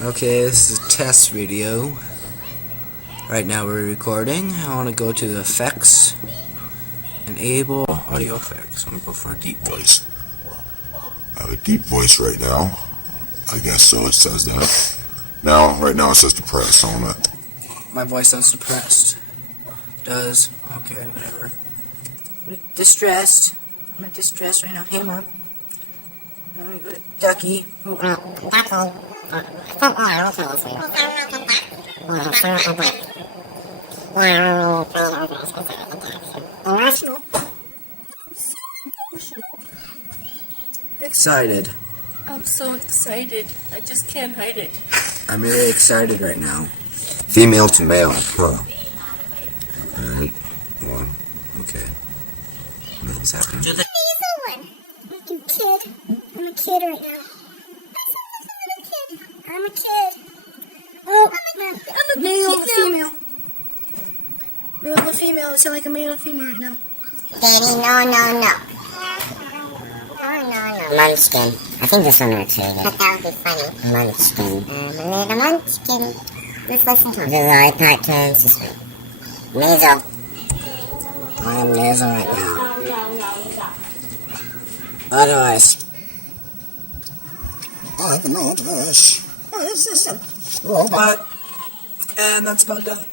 Okay, this is a test video. Right now we're recording. I want to go to the effects, enable audio effects. I'm going to go for a deep voice. I have a deep voice right now. I guess so, it says that. Right now it says depressed on it. My voice sounds depressed. Does. Okay, whatever. Distressed. I'm not distressed right now. Hey, Mom. I'm going to go to Ducky. Excited. I'm so excited. I just can't hide it. I'm really excited right now. Female to male. Alright, one. Okay. Nothing's happening. I'm a kid. I'm a kid right now. I'm a kid. Oh, I'm a male or female. Male or female. It sounds like a male or female right now. Daddy, no. Munchkin. I think this one works really good. But that would be funny. Munchkin. I'm a little munchkin. Let's listen to him. This is iPad turns this way. Nasal. I am nasal right now. Otherwise. I have an old hush. Robot. And that's about done.